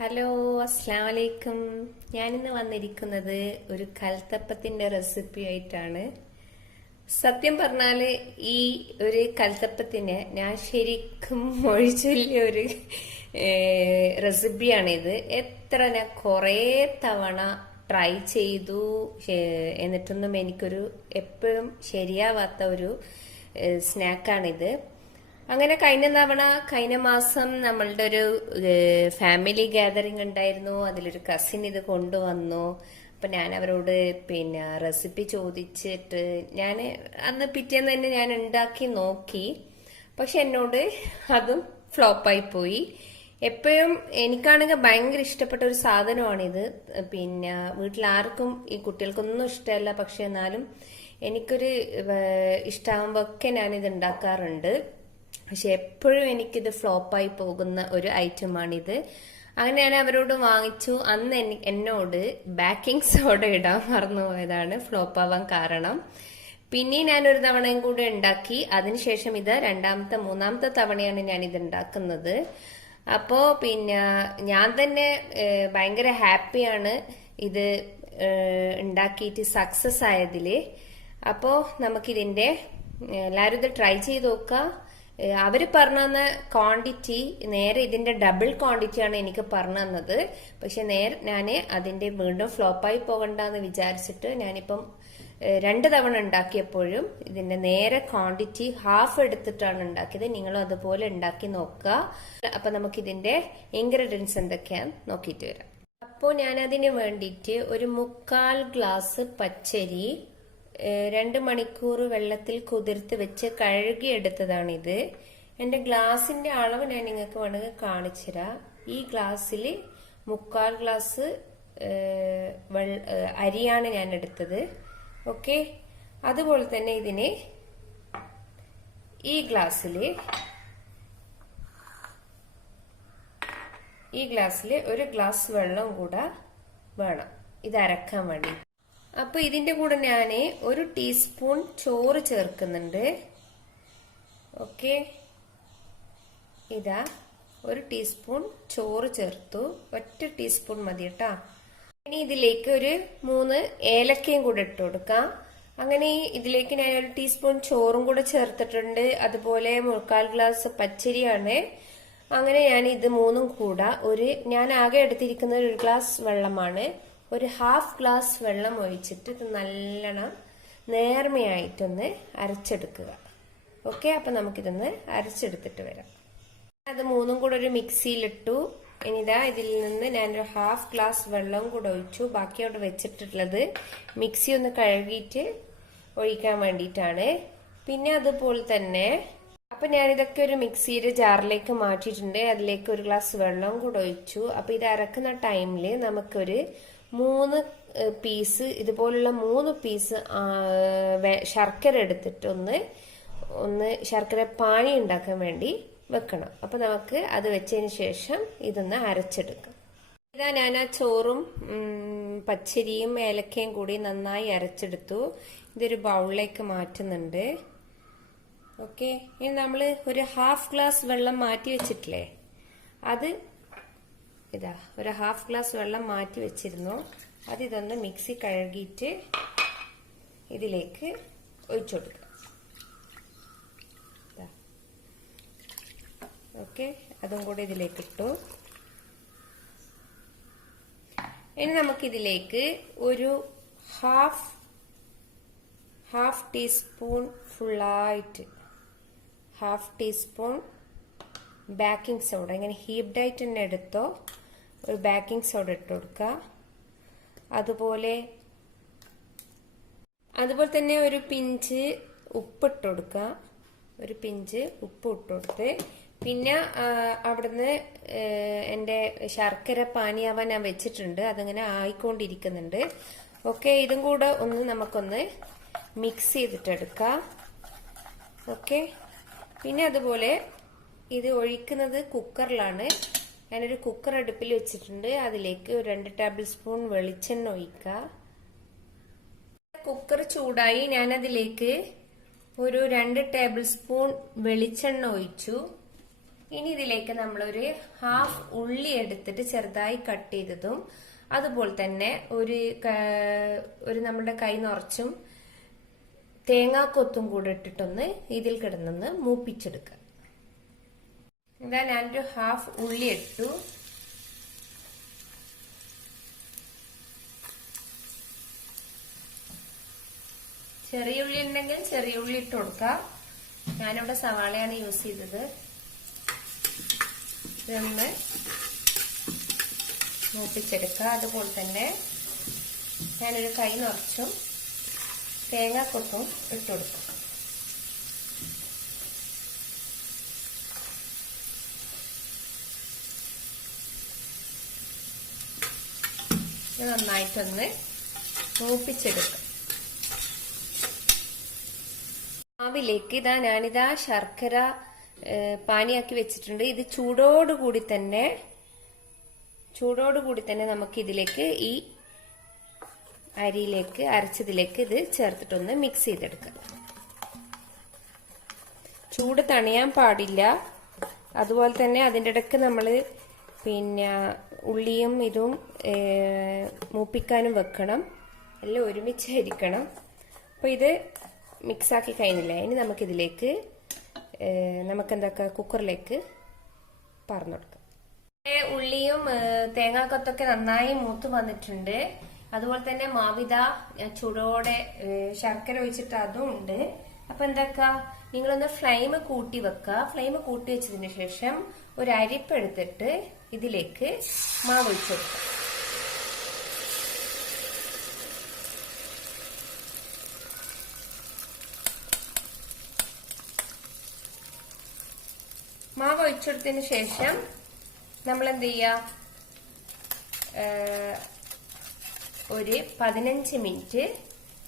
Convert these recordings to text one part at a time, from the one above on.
Hello, അസ്സലാമു അലൈക്കും. ഞാനിന്ന് വന്നിരിക്കുന്നത് ഒരു കൽത്തപ്പത്തിന്റെ റെസിപ്പി ആയിട്ടാണ്. സത്യം പറഞ്ഞാല് ഈ ഒരു കൽത്തപ്പത്തിന് ഞാൻ ശരിക്കും മൊഴിച്ചൊല്ലിയ ഒരു റെസിപ്പിയാണിത്. ഞാൻ കുറേ തവണ ട്രൈ ചെയ്തു, എന്നിട്ടൊന്നും എനിക്കൊരു എപ്പോഴും ശരിയാവാത്ത ഒരു സ്നാക്കാണിത്. അങ്ങനെ കഴിഞ്ഞ മാസം നമ്മളുടെ ഒരു ഫാമിലി ഗാദറിംഗ് ഉണ്ടായിരുന്നു. അതിലൊരു കസിൻ ഇത് കൊണ്ടുവന്നു. അപ്പൊ ഞാൻ അവരോട് റെസിപ്പി ചോദിച്ചിട്ട് ഞാൻ അന്ന് പിറ്റേന്ന് തന്നെ ഞാൻ ഉണ്ടാക്കി നോക്കി. പക്ഷെ എന്നോട് അതും ഫ്ലോപ്പായി പോയി. എപ്പോഴും എനിക്കാണെങ്കിൽ ഭയങ്കര ഇഷ്ടപ്പെട്ട ഒരു സാധനമാണിത്. വീട്ടിലാർക്കും ഈ കുട്ടികൾക്കൊന്നും ഇഷ്ടമല്ല. പക്ഷെ എന്നാലും എനിക്കൊരു ഇഷ്ടമാകുമ്പോ ഒക്കെ ഞാനിത് ഉണ്ടാക്കാറുണ്ട്. പക്ഷെ എപ്പോഴും എനിക്കിത് ഫ്ലോപ്പായി പോകുന്ന ഒരു ഐറ്റമാണിത്. അങ്ങനെ ഞാൻ അവരോട് വാങ്ങിച്ചു. അന്ന് എന്നോട് ബേക്കിംഗ് സോഡ ഇടാൻ മറന്നുപോയതാണ് ഫ്ലോപ്പാവാൻ കാരണം. പിന്നെ ഞാനൊരു തവണയും കൂടെ ഉണ്ടാക്കി. അതിനുശേഷം ഇത് മൂന്നാമത്തെ തവണയാണ് ഞാൻ ഇത് ഉണ്ടാക്കുന്നത്. അപ്പോ ഞാൻ തന്നെ ഭയങ്കര ഹാപ്പിയാണ് ഇത് ഉണ്ടാക്കിയിട്ട് സക്സസ് ആയതില്. അപ്പോ നമുക്കിതിന്റെ എല്ലാവരും ഇത് ട്രൈ ചെയ്ത് നോക്കുക. അവര് പറഞ്ഞ ക്വാണ്ടിറ്റി നേരെ ഇതിന്റെ ഡബിൾ ക്വാണ്ടിറ്റിയാണ് എനിക്ക് പറഞ്ഞു തന്നത്. പക്ഷെ ഞാന് അതിന്റെ വീണ്ടും ഫ്ലോപ്പായി പോകണ്ടെന്ന് വിചാരിച്ചിട്ട് ഞാനിപ്പം 2 തവണ ഉണ്ടാക്കിയപ്പോഴും ഇതിന്റെ നേരെ ക്വാണ്ടിറ്റി ഹാഫ് എടുത്തിട്ടാണ് ഉണ്ടാക്കിയത്. നിങ്ങളും അതുപോലെ ഉണ്ടാക്കി നോക്കുക. അപ്പൊ നമുക്ക് ഇതിന്റെ ഇൻഗ്രീഡിയൻസ് എന്തൊക്കെയാന്ന് നോക്കിയിട്ട് വരാം. അപ്പോൾ ഞാൻ അതിന് വേണ്ടിയിട്ട് ഒരു 1/4 ഗ്ലാസ് പച്ചരി 2 മണിക്കൂർ വെള്ളത്തിൽ കുതിർത്ത് വെച്ച് കഴുകിയെടുത്തതാണിത്. എന്റെ ഗ്ലാസിന്റെ അളവ് ഞാൻ നിങ്ങൾക്ക് വേണമെങ്കിൽ കാണിച്ചുതരാം. ഈ ഗ്ലാസ്സിൽ 1/4 ഗ്ലാസ് അരിയാണ് ഞാൻ എടുത്തത്. ഓക്കെ, അതുപോലെ തന്നെ ഇതിന് ഈ ഗ്ലാസ്സിൽ 1 ഗ്ലാസ് വെള്ളം കൂടെ വേണം ഇത് അരക്കാൻ വേണ്ടി. അപ്പൊ ഇതിന്റെ കൂടെ ഞാന് 1 ടീസ്പൂൺ ചോറ് ചേർക്കുന്നുണ്ട്. ഓക്കെ, ഇതാ 1 ടീസ്പൂൺ ചോറ് ചേർത്തു. 1 ടീസ്പൂൺ മതി കേട്ടാ. ഇനി ഇതിലേക്ക് ഒരു 3 ഏലക്കയും കൂടെ ഇട്ട് കൊടുക്കാം. അങ്ങനെ ഇതിലേക്ക് ഞാൻ 1 ടീസ്പൂൺ ചോറും കൂടെ ചേർത്തിട്ടുണ്ട്. അതുപോലെ 1/4 ഗ്ലാസ് പച്ചരിയാണ്. അങ്ങനെ ഞാൻ ഇത് 3ഉം കൂടെ ഞാൻ ആകെ എടുത്തിരിക്കുന്നത് 1 ഗ്ലാസ് വെള്ളമാണ്. ഒരു ഹാഫ് ഗ്ലാസ് വെള്ളം ഒഴിച്ചിട്ട് ഇത് നല്ലോണം നേർമയായിട്ടൊന്ന് അരച്ചെടുക്കുക. ഓക്കെ, അപ്പൊ നമുക്കിതൊന്ന് അരച്ചെടുത്തിട്ട് വരാം. അത് 3ഉം കൂടെ ഒരു മിക്സിയിലിട്ടു. ഇനിതാ ഇതിൽ നിന്ന് ഞാനൊരു ഹാഫ് ഗ്ലാസ് വെള്ളം കൂടെ ഒഴിച്ചു. ബാക്കി അവിടെ വെച്ചിട്ടുള്ളത് മിക്സി ഒന്ന് കഴുകിയിട്ട് ഒഴിക്കാൻ വേണ്ടിയിട്ടാണ്. പിന്നെ അതുപോലെ തന്നെ അപ്പൊ ഞാനിതൊക്കെ ഒരു മിക്സിയുടെ ജാറിലേക്ക് മാറ്റിയിട്ടുണ്ട്. അതിലേക്ക് 1 ഗ്ലാസ് വെള്ളം കൂടെ ഒഴിച്ചു. അപ്പൊ ഇത് അരക്കുന്ന ടൈമില് നമുക്കൊരു 3 പീസ് ഇതുപോലുള്ള 3 പീസ് ശർക്കര എടുത്തിട്ട് ഒന്ന് ശർക്കര പാനി ഉണ്ടാക്കാൻ വേണ്ടി വെക്കണം. അപ്പൊ നമുക്ക് അത് വെച്ചതിന് ശേഷം ഇതൊന്ന് അരച്ചെടുക്കാം. ഇതാ ഞാൻ ആ ചോറും പച്ചരിയും ഏലക്കയും കൂടി നന്നായി അരച്ചെടുത്തു. ഇതൊരു ബൗളിലേക്ക് മാറ്റുന്നുണ്ട്. ഓക്കെ, ഇനി നമ്മള് ഒരു ഹാഫ് ഗ്ലാസ് വെള്ളം മാറ്റി വെച്ചിട്ടില്ലേ, അത് ഇതാ ഒരു ഹാഫ് ഗ്ലാസ് വെള്ളം മാറ്റി വെച്ചിരുന്നു. അത് ഇതൊന്ന് മിക്സി കഴുകിയിട്ട് ഇതിലേക്ക് ഒഴിച്ചു കൊടുക്കാം. ഓക്കെ, അതും കൂടെ ഇതിലേക്ക് ഇട്ടു. ഇനി നമുക്കിതിലേക്ക് ഒരു ഹാഫ് ടീസ്പൂൺ ഫുള്ളായിട്ട് ഹാഫ് ടീസ്പൂൺ ബേക്കിംഗ് സോഡ, ഇങ്ങനെ ഹീപ്ഡ് ആയിട്ട് തന്നെ എടുത്തോ, ഒരു ബേക്കിംഗ് സോഡ ഇട്ട് കൊടുക്കുക. അതുപോലെ തന്നെ ഒരു പിഞ്ച് ഉപ്പിട്ട് കൊടുക്കുക. ഒരു പിഞ്ച് ഉപ്പ് ഇട്ട് കൊടുത്ത് പിന്നെ അവിടുന്ന് എൻ്റെ ശർക്കര പാനിയാവാൻ ഞാൻ വെച്ചിട്ടുണ്ട്. അതങ്ങനെ ആയിക്കൊണ്ടിരിക്കുന്നുണ്ട്. ഓക്കെ, ഇതും കൂടെ നമുക്കൊന്ന് മിക്സ് ചെയ്തിട്ടെടുക്കാം. ഓക്കെ, പിന്നെ അതുപോലെ ഇത് ഒഴിക്കുന്നത് കുക്കറിലാണ്. ഞാനൊരു കുക്കർ അടുപ്പിൽ വെച്ചിട്ടുണ്ട്. അതിലേക്ക് 2 ടേബിൾ സ്പൂൺ വെളിച്ചെണ്ണ ഒഴിക്കുക. കുക്കർ ചൂടായി. ഞാനതിലേക്ക് ഒരു 2 ടേബിൾ സ്പൂൺ വെളിച്ചെണ്ണ ഒഴിച്ചു. ഇനി ഇതിലേക്ക് നമ്മളൊരു ഹാഫ് ഉള്ളി എടുത്തിട്ട് ചെറുതായി കട്ട് ചെയ്തതും അതുപോലെ തന്നെ ഒരു നമ്മുടെ കൈ നിറച്ചും തേങ്ങാക്കൊത്തും കൂടെ ഇട്ടിട്ടൊന്ന് ഇതിൽ കിടന്നൊന്ന് മൂപ്പിച്ചെടുക്കുക. ഇതാ ഞാനൊരു ഹാഫ് ഉള്ളി ഇട്ടു. ചെറിയ ഉള്ളി ഉണ്ടെങ്കിൽ ചെറിയ ഉള്ളി ഇട്ട് കൊടുക്കാം. ഞാനിവിടെ സവാളയാണ് യൂസ് ചെയ്തത്. ഇതൊന്ന് മൂപ്പിച്ചെടുക്കുക. അതുപോലെ തന്നെ ഞാനൊരു കൈ നിറച്ചും തേങ്ങാക്കൊത്തും ഇട്ട് കൊടുക്കും. ഇത് നന്നായിട്ടൊന്ന് മൂപ്പിച്ചെടുക്കാം. മാവിലേക്ക് ഞാനിതാ ശർക്കര പാനിയാക്കി വെച്ചിട്ടുണ്ട്. ഇത് ചൂടോടുകൂടി തന്നെ നമുക്ക് ഇതിലേക്ക് ഈ അരിയിലേക്ക് അരച്ചതിലേക്ക് ഇത് ചേർത്തിട്ടൊന്ന് മിക്സ് ചെയ്തെടുക്കാം. ചൂട് തണിയാൻ പാടില്ല. അതുപോലെ തന്നെ അതിൻ്റെ ഇടയ്ക്ക് നമ്മൾ പിന്നെ ഉള്ളിയും ഇതും മൂപ്പിക്കാനും വെക്കണം. എല്ലാം ഒരുമിച്ചായിരിക്കണം. അപ്പോൾ ഇത് മിക്സാക്കി കഴിഞ്ഞില്ല. ഇനി നമുക്കിതിലേക്ക് നമുക്കെന്താക്കാം, കുക്കറിലേക്ക് പറന്നു കൊടുക്കാം. ഉള്ളിയും തേങ്ങാക്കൊത്തൊക്കെ നന്നായി മൂത്ത് വന്നിട്ടുണ്ട്. അതുപോലെ തന്നെ മാവിത ചൂടോടെ ശർക്കര ഒഴിച്ചിട്ട് അതും ഉണ്ട്. അപ്പൊ എന്താക്കാ, നിങ്ങളൊന്ന് ഫ്ലെയിം കൂട്ടി വെക്കുക. ഫ്ലെയിം കൂട്ടി വെച്ചതിന് ശേഷം ഒരു അരിപ്പ് എടുത്തിട്ട് ഇതിലേക്ക് മാവ് ഒഴിച്ചു കൊടുക്കുക. മാവ് ഒഴിച്ചെടുത്തതിന് ശേഷം നമ്മൾ എന്ത് ചെയ്യാ, ഒരു 15 മിനിറ്റ്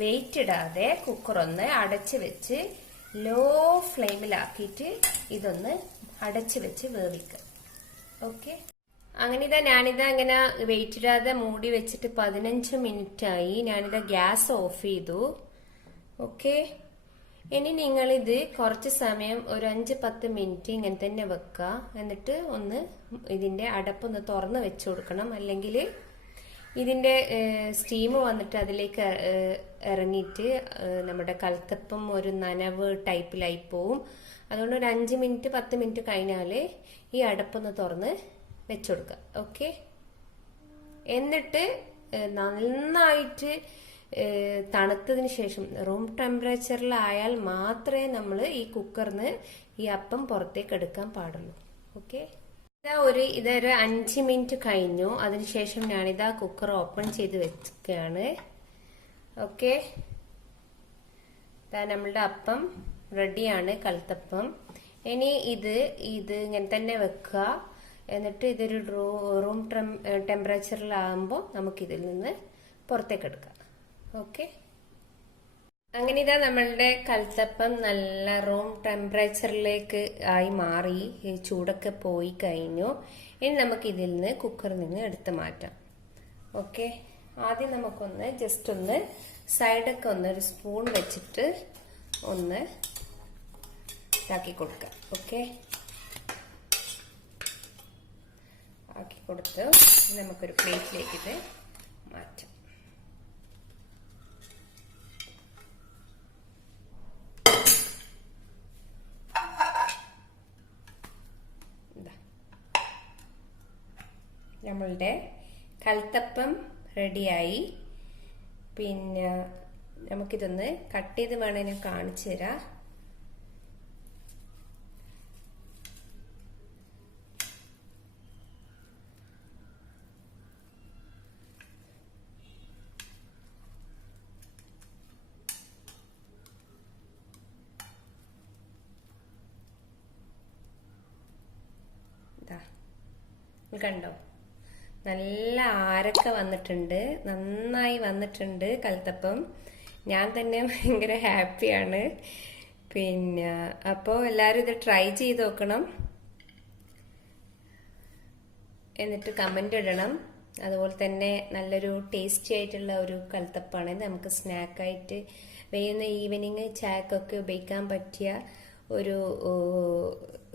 വെയിറ്റ് ഇടാതെ കുക്കർ ഒന്ന് അടച്ചു വെച്ച് ലോ ഫ്ലെയിമിലാക്കിയിട്ട് ഇതൊന്ന് അടച്ചു വെച്ച് വേവിക്കുക. ഓക്കെ, അങ്ങനെ ഞാനിതാ ഇങ്ങനെ വെയിറ്റ് ഇടാതെ മൂടി വെച്ചിട്ട് 15 മിനിറ്റ് ആയി. ഞാനിതാ ഗ്യാസ് ഓഫ് ചെയ്തു. ഓക്കെ, ഇനി നിങ്ങളിത് കുറച്ച് സമയം ഒരു 5-10 മിനിറ്റ് ഇങ്ങനെ തന്നെ വെക്കുക. എന്നിട്ട് ഒന്ന് ഇതിന്റെ അടപ്പൊന്ന് തുറന്ന് വെച്ചു കൊടുക്കണം. അല്ലെങ്കിൽ ഇതിന്റെ സ്റ്റീം വന്നിട്ട് അതിലേക്ക് ഇറങ്ങിയിട്ട് നമ്മുടെ കൽത്തപ്പം ഒരു നനവ് ടൈപ്പിലായി പോവും. അതുകൊണ്ട് ഒരു 5 മിനിറ്റ് 10 മിനിറ്റ് കഴിഞ്ഞാൽ ഈ അടപ്പൊന്ന് തുറന്ന് വെച്ചു കൊടുക്കുക. ഓക്കെ, എന്നിട്ട് നന്നായിട്ട് തണുത്തതിന് ശേഷം റൂം ടെമ്പറേച്ചറിലായാൽ മാത്രമേ നമ്മൾ ഈ കുക്കറിന് ഈ അപ്പം പുറത്തേക്ക് എടുക്കാൻ പാടുള്ളൂ. ഓക്കെ, ഇതൊരു 5 മിനിറ്റ് കഴിഞ്ഞു. അതിനുശേഷം ഞാനിതാ കുക്കർ ഓപ്പൺ ചെയ്ത് വെക്കുകയാണ്. ഓക്കെ, നമ്മളുടെ അപ്പം റെഡിയാണ്, കൽത്തപ്പം. ഇനി ഇത് ഇങ്ങനെ തന്നെ വെക്കുക. എന്നിട്ട് ഇതൊരു റൂം ടെമ്പറേച്ചറിലാകുമ്പോൾ നമുക്കിതിൽ നിന്ന് പുറത്തേക്ക് എടുക്കാം. ഓക്കെ, അങ്ങനെ നമ്മളുടെ കൽത്തപ്പം നല്ല റൂം ടെമ്പറേച്ചറിലേക്ക് ആയി മാറി. ചൂടൊക്കെ പോയി കഴിഞ്ഞു. ഇനി നമുക്ക് ഇതിൽ നിന്ന് കുക്കറിൽ നിന്ന് എടുത്ത് മാറ്റാം. ഓക്കെ, ആദ്യം നമുക്കൊന്ന് ജസ്റ്റ് ഒന്ന് സൈഡൊക്കെ ഒന്ന് ഒരു സ്പൂൺ വെച്ചിട്ട് ഒന്ന് ഇതാക്കി കൊടുക്കാം. ഓക്കെ, ആക്കി കൊടുത്ത് നമുക്കൊരു പ്ലേറ്റിലേക്ക് ഇത് മാറ്റാം. നമ്മളുടെ കൽത്തപ്പം റെഡിയായി. പിന്നെ നമുക്കിതൊന്ന് കട്ട് ചെയ്ത് വേണമെങ്കിൽ കാണിച്ചു തരാം. കണ്ടോ, നല്ല ആരൊക്കെ വന്നിട്ടുണ്ട്, നന്നായി വന്നിട്ടുണ്ട് കൽത്തപ്പം. ഞാൻ തന്നെ ഭയങ്കര ഹാപ്പിയാണ്. പിന്നെ അപ്പോൾ എല്ലാവരും ഇത് ട്രൈ ചെയ്ത് നോക്കണം. എന്നിട്ട് കമന്റ് ഇടണം. അതുപോലെ തന്നെ നല്ലൊരു ടേസ്റ്റി ആയിട്ടുള്ള ഒരു കൽത്തപ്പാണ്. നമുക്ക് സ്നാക്കായിട്ട് വൈകുന്ന ഈവനിങ് ചായക്കൊക്കെ ഉപയോഗിക്കാൻ പറ്റിയ ഒരു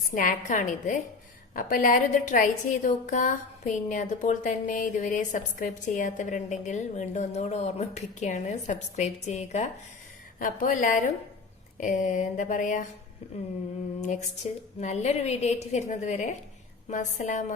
സ്നാക്കാണിത്. അപ്പൊ എല്ലാവരും ഇത് ട്രൈ ചെയ്ത് നോക്കുക. പിന്നെ അതുപോലെ തന്നെ ഇതുവരെ സബ്സ്ക്രൈബ് ചെയ്യാത്തവരുണ്ടെങ്കിൽ വീണ്ടും ഒന്നുകൂടെ ഓർമ്മിപ്പിക്കുകയാണ്, സബ്സ്ക്രൈബ് ചെയ്യുക. അപ്പോൾ എല്ലാവരും എന്താ പറയാ, നെക്സ്റ്റ് നല്ലൊരു വീഡിയോ ആയിട്ട് വരുന്നത് വരെ മസ്സലാമ.